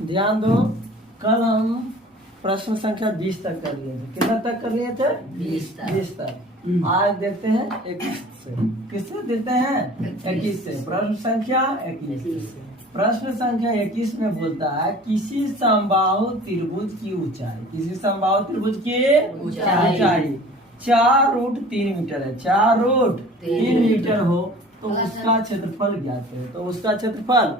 ध्यान दो, कल हम प्रश्न संख्या 20 तक कर लिए थे। कितना तक कर लिए थे? 20 तक। आज देखते हैं 21 से। किससे देते हैं? 21 से। प्रश्न संख्या 21। प्रश्न संख्या 21 में बोलता है किसी समबाहु त्रिभुज की ऊंचाई, किसी समबाहु त्रिभुज की ऊंचाई 4√3 मीटर है। 4√3 मीटर हो तो उसका क्षेत्रफल ज्ञात है। तो उसका क्षेत्रफल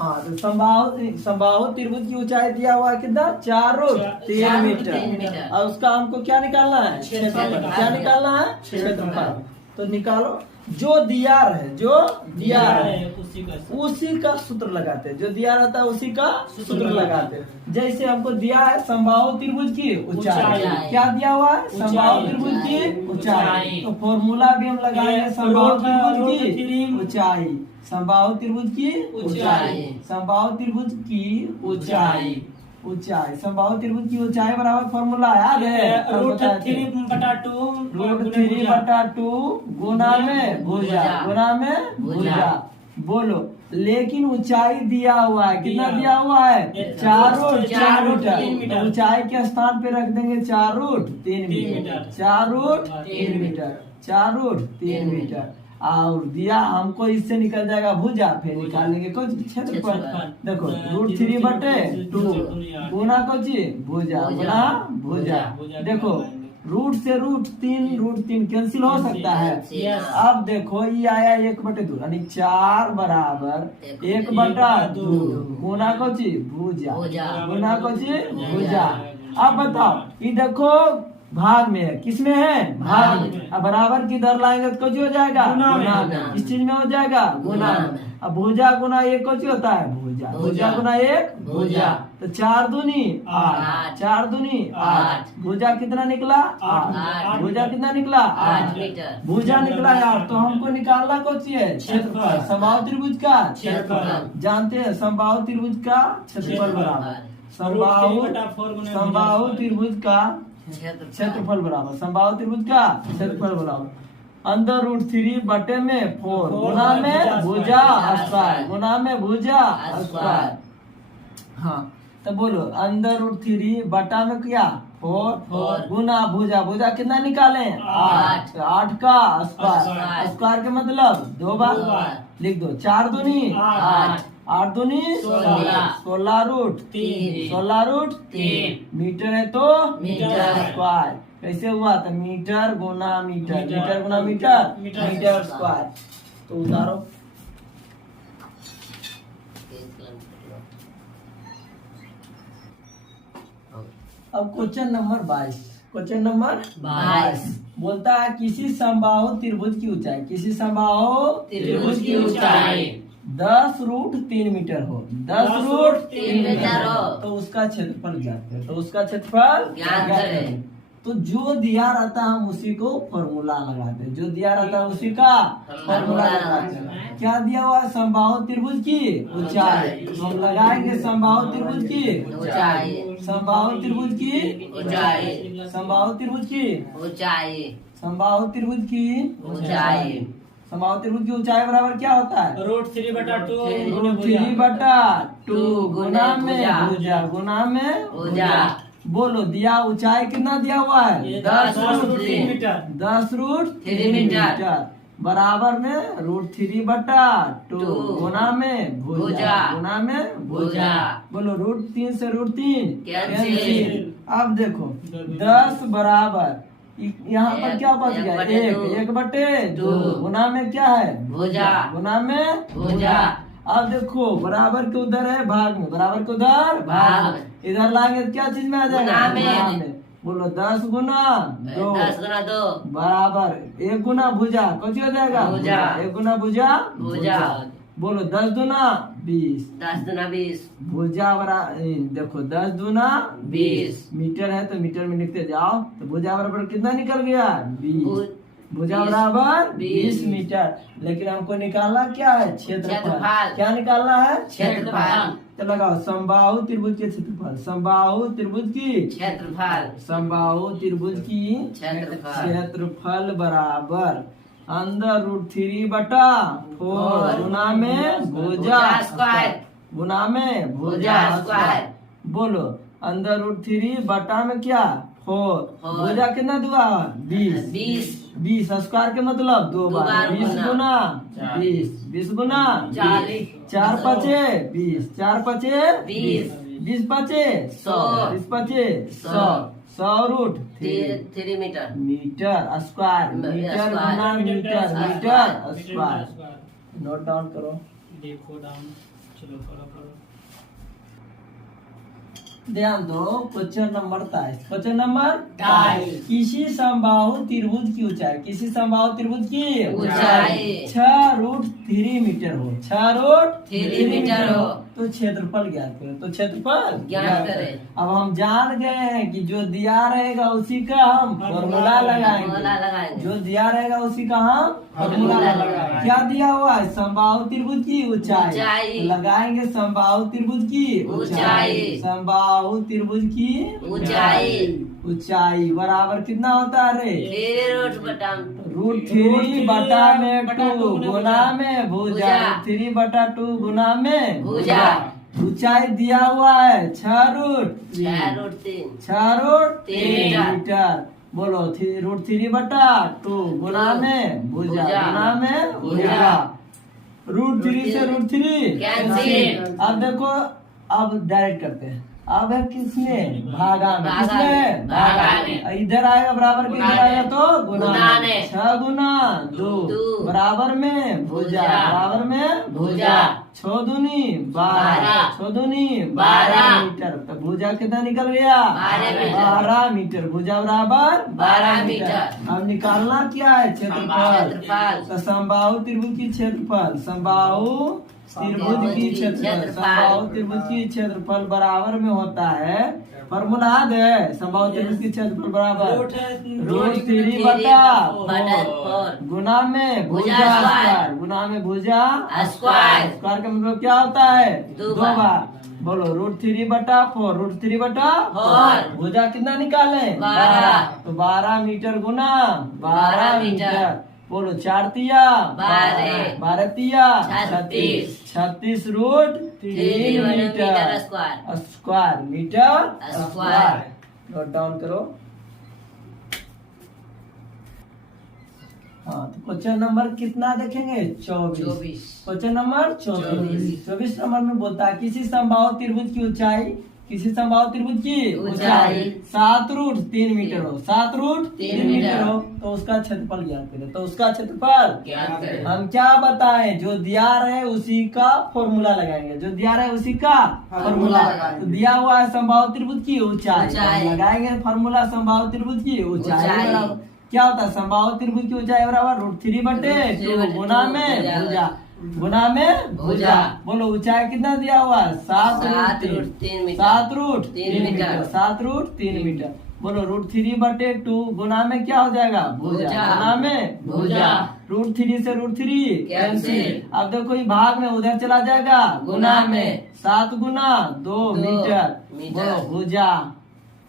हाँ, तो समबाहु त्रिभुज की ऊंचाई दिया हुआ है कितना? 4√3 मीटर। और उसका हमको क्या निकालना है? क्षेत्रफल। क्या निकालना है? क्षेत्रफल। तो निकालो। जो दिया है उसी का सूत्र लगाते हैं। जो दिया रहता है उसी का सूत्र लगाते हैं। जैसे हमको दिया है समबाहु त्रिभुज की ऊंचाई। क्या दिया हुआ है? समबाहु त्रिभुज की ऊंचाई। तो फॉर्मूला भी हम लगाएंगे समबाहु त्रिभुज की ऊंचाई। समबाहु त्रिभुज की ऊंचाई। समबाहु त्रिभुज की ऊंचाई। समबाहु त्रिभुज की ऊंचाई बराबर फॉर्मूला याद है? √3/2 गुना में भुजा। बोलो, लेकिन ऊंचाई दिया हुआ है। कितना दिया हुआ है? 4√3 मीटर। ऊंचाई के स्थान पे रख देंगे 4√3 मीटर। 4√3 मीटर। और दिया हमको, इससे निकल जाएगा भुजा। फिर निकालेंगे कुछ क्षेत्रफल। देखो √3/2 गुना कुछ भुजा। देखो रूट से √3 कैंसिल हो सकता है। अब देखो ये आया 1/2 यानी 4 बराबर 1/2 गुना कुछ भुजा। अब बताओ, ये देखो भाग में है। किस में है? भाग में। अब बराबर की दर लाएंगे तो कुछ हो जाएगा गुना में। किस चीज में हो जाएगा? गुना में। अब भुजा गुना 1 कुछ होता है? भुजा गुना 1 भुजा। तो 4 दूनी 8। भुजा कितना निकला? 8। भुजा कितना निकला? 8। भुजा निकला 8। तो हमको निकालना कौन सी है? क्षेत्रफल। समबाहु त्रिभुज का क्षेत्रफल जानते हैं। समबाहु त्रिभुज का क्षेत्रफल बराबर समबाहु त्रिभुज का क्षेत्रफल बराबर समबाहु त्रिभुज का क्षेत्रफल बराबर अंदर √3/4 गुना में भुजा स्क्वायर। हाँ, तो बोलो अंदर √3 में क्या? 4 गुना भुजा कितना निकाले? 8 का स्क्वायर के मतलब 2 बार लिख दो। 4 दूनी 8 दूनी 16√3 मीटर है तो मीटर स्क्वायर। कैसे हुआ? तो मीटर गुना मीटर स्क्वायर। तो उतारो। अब क्वेश्चन नंबर 22 बोलता है किसी समबाहु त्रिभुज की ऊंचाई 10√3 मीटर हो। 10√3 मीटर हो तो उसका क्षेत्रफल ज्ञात है। तो जो दिया रहता है हम उसी को फॉर्मूला लगाते हैं। जो दिया रहता है उसी का फॉर्मूला लगाते हैं। क्या दिया हुआ है? समबाहु त्रिभुज की ऊंचाई। तो हम लगाएंगे समबाहु त्रिभुज की ऊंचाई। समबाहु त्रिभुज की ऊंचाई बराबर क्या होता है? √3/2 गुना में भुजा। बोलो दिया ऊंचाई कितना दिया हुआ है? 10√3 मीटर बराबर में √3/2 गुना में भुजा। बोलो √3 से √3 कैंसिल। अब देखो 10 बराबर यहाँ पर क्या बच गया? 1/2 गुना में क्या है? गुना में भुजा। अब देखो बराबर के उधर है भाग में, बराबर के उधर भाग इधर लाएंगे तो क्या चीज में आ जाएगा? गुना में। बोलो 10 गुना 2 बराबर 1 गुना भुजा कुछ हो जाएगा? 1 गुना भुजा। बोलो 10 दूना 20 भुजा बराबर देखो 10 दूना 20 मीटर है तो मीटर में लिखते जाओ। तो भुजा बराबर कितना निकल गया? 20। भुजा बराबर 20 मीटर। लेकिन हमको निकालना क्या है? क्षेत्रफल। क्या निकालना है? क्षेत्रफल। तो लगाओ समबाहु त्रिभुज के क्षेत्रफल। समबाहु त्रिभुज की क्षेत्रफल बराबर अंदर √3/4 गुना में भुजा स्क्वायर, गुना में भुजा स्क्वायर। बोलो अंदर √3 बटा में क्या 4, भुजा कितना दुआ 20, 20 स्क्वायर के मतलब 2 बार 20 गुना 20 गुना 40, 4 पचे 20, 4 पचे 20, 20 पचे 100, 20 पचे 100 √3 मीटर स्क्वायर, मीटर गुना मीटर स्क्वायर। नोट डाउन करो, देखो डाउन, चलो करो। ध्यान दो। क्वेश्चन नंबर 23, क्वेश्चन नंबर 23, किसी समबाहु त्रिभुज की ऊंचाई, किसी समबाहु त्रिभुज की ऊंचाई 6√3 मीटर हो, 6√3 मीटर हो तो क्षेत्रफल ज्ञात करें, तो क्षेत्रफल ज्ञात करें। अब हम जान गए हैं कि जो दिया रहेगा उसी का हम फॉर्मूला लगाएंगे, जो दिया रहेगा उसी का हम फॉर्मूला लगाएंगे। क्या दिया हुआ है समबाहु त्रिभुज की ऊंचाई, लगाएंगे समबाहु त्रिभुज की ऊंचाई, समबाहु त्रिभुज की ऊंचाई बराबर कितना होता है रे √3 बटा में 2 गुना में भुजा, 3/2 गुना में भुजा। ऊंचाई दिया हुआ है 6√3 मीटर। बोलो √3/2 गुना में भुजा, गुना में भुजा। √3 से √3 कैंसिल। अब देखो, अब डायरेक्ट करते हैं। अब है किसमें भागा में, किसमें भागा में। इधर आएगा बराबर के, इधर आएगा तो गुना में। 6 गुना 2 बराबर में भुजा, बराबर में भुजा। 6 दूनी 12, 6 दूनी 12 मीटर। तो भुजा कितना निकल गया 12 मीटर। भुजा बराबर 12 मीटर। अब निकालना क्या है क्षेत्रफल। तो समबाहु त्रिभुज की क्षेत्रफल, समबाहु त्रिभुज की क्षेत्रफल, समबाहु त्रिभुज की क्षेत्रफल बराबर में होता है, फॉर्मूला है समबाहु त्रिभुज की क्षेत्रफल बराबर √3 बटा 4 गुना में भुजा स्क्वायर, गुना में भुजा स्क्वायर। स्क्वायर का मतलब क्या होता है 2 बार। बोलो √3 बटा 4, √3 बटा 4 भुजा कितना निकाले 12, तो 12 मीटर गुना 12 मीटर। बोलो 4 तिया 12, 12 तिया 36, 36 √3 metre square, metre square. Note down करो। हाँ, तो क्वेश्चन नंबर कितना देखेंगे 24। क्वेश्चन नंबर 24 नंबर में बोलता है किसी समबाहु त्रिभुज की ऊंचाई, किसी समबाहु त्रिभुज की ऊंचाई 7√3 मीटर हो, 7√3 मीटर हो तो उसका क्षेत्रफल ज्ञात करें, तो उसका क्षेत्रफल ज्ञात करें। हम क्या बताएं, जो दिया रहे उसी का फॉर्मूला लगाएंगे, जो दिया रहे उसी का फॉर्मूला। तो दिया हुआ है समबाहु त्रिभुज की ऊंचाई, लगाएंगे फॉर्मूला समबाहु त्रिभुज की ऊंचाई। क्या होता है समबाहु त्रिभुज की ऊंचाई बराबर √3/2 गुना में भुजा, गुना में भुजा। बोलो ऊंचाई कितना दिया हुआ है 7√3 मीटर, 7√3 मीटर। बोलो √3/2 गुना में क्या हो जाएगा भुजा, गुना में भुजा। √3 से √3 कैंसिल। अब देखो ये भाग में उधर चला जाएगा गुना में, 7 गुना 2 मीटर। बोलो भुजा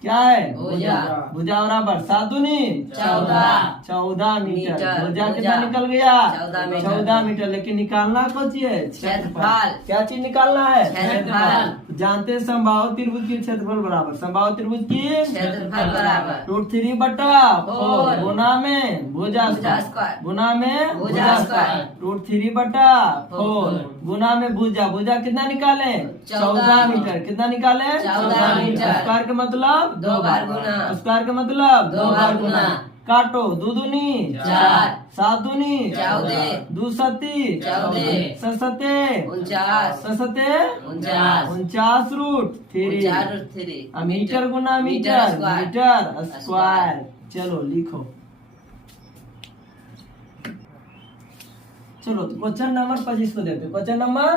क्या है भुजा, भुजा बराबर 7 दूनी 14 मीटर। भुजा कितना निकल गया 14 मीटर। लेकिन निकालना कौन चीज है क्षेत्रफल। क्या चीज निकालना है क्षेत्रफल। जानते हैं समबाहु त्रिभुज की क्षेत्रफल बराबर, समबाहु त्रिभुज की क्षेत्रफल बराबर √3/4 गुना में भुजा स्क्वायर, गुना में भुजा स्क्वायर। √3/4 गुना में भुजा, भुजा कितना निकाले 14 मीटर। कितना निकाले 14 मीटर। स्क्वायर का मतलब 2 बार गुना, स्क्वायर का मतलब 2 बार गुना। काटो 2 दूनी 4, 7 दूनी 14, 2 सत्ती 14, 7 सत्ते 49, 7 सत्ते 49 √3 मीटर गुना मीटर, मीटर स्क्वायर। चलो लिखो। चलो तो क्वेश्चन नंबर 25 को देखते हैं। क्वेश्चन नंबर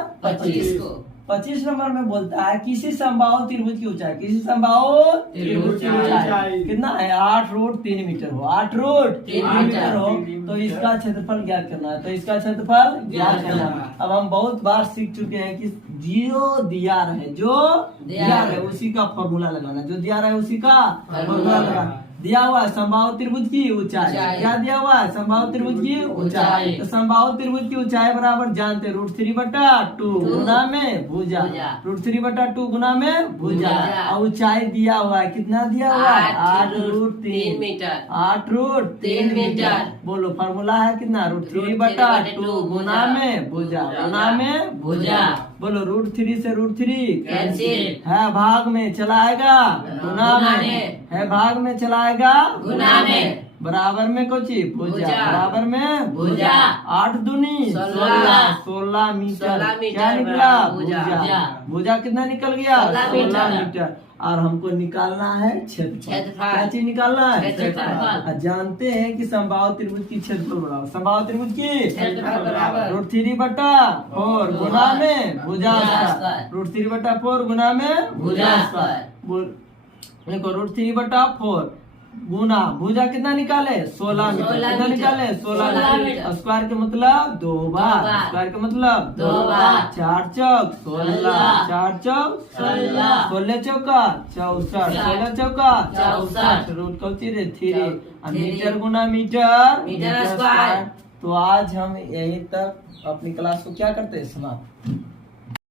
25 नंबर में बोलता है किसी समबाहु त्रिभुज की ऊंचाई, किसी समबाहु त्रिभुज की ऊंचाई कितना है 8√3 मीटर हो, 8√3 मीटर हो तो इसका क्षेत्रफल ज्ञात करना है, तो इसका क्षेत्रफल ज्ञात करना है। अब हम बहुत बार सीख चुके हैं कि जो दिया रहे, जो दिया रहे उसी का फॉर्मूला लगाना, जो दिया रहे उसी का फॉर्मूला लगाना। दिया हुआ है समबाहु त्रिभुज की ऊंचाई। क्या दिया हुआ है? समबाहु त्रिभुज की ऊंचाई। तो समबाहु त्रिभुज की ऊंचाई बराबर जानते हैं √3/2 गुना में भुजा। √3/2 गुना में भुजा। और ऊंचाई दिया हुआ है, कितना दिया हुआ है? 8√3 मीटर। 8√3 मीटर। बोलो फॉर्मूला है कितना? √3/2 गुना में भुजा, गुना में भुजा। बोलो √3 से √3 कैंसिल। है भाग में चलाएगा गुना में, है भाग में चलाएगा गुना में। बराबर में कोची भुजा, भुजा। बराबर में भुजा। 8 दूनी 16 मीटर। 16 मीटर क्या निकला? भुजा। भुजा। भुजा कितना निकल गया? 16 मीटर। और हमको निकालना है क्षेत्रफल। क्षेत्रफल। क्या चीज निकालना है? क्षेत्रफल। और जानते हैं कि समबाहु त्रिभुज की क्षेत्रफल बराबर समबाहु त्रिभुज की क्षेत्रफल बराबर √3/4 गुना में भुजा भुजा स्क्वायर। √3/4 गुना में भुजा स्क्वायर। बोल देखो √3/4 गुना भुजा कितना निकाले? 16 मीटर। 16 कितना मीटर। निकाले? 16 16 मीटर। मीटर। स्क्वायर के मतलब 2 बार। बार। स्क्वायर के मतलब 2 बार। 4 चौक 16, 4 चौक 16, 16 चौका 64, 16 चौका 64। रूट कौची रे 3 और 3 मीटर गुना मीटर मीटर स्क्वायर। तो आज हम यहीं तक अपनी क्लास को क्या करते हैं? समाप्त।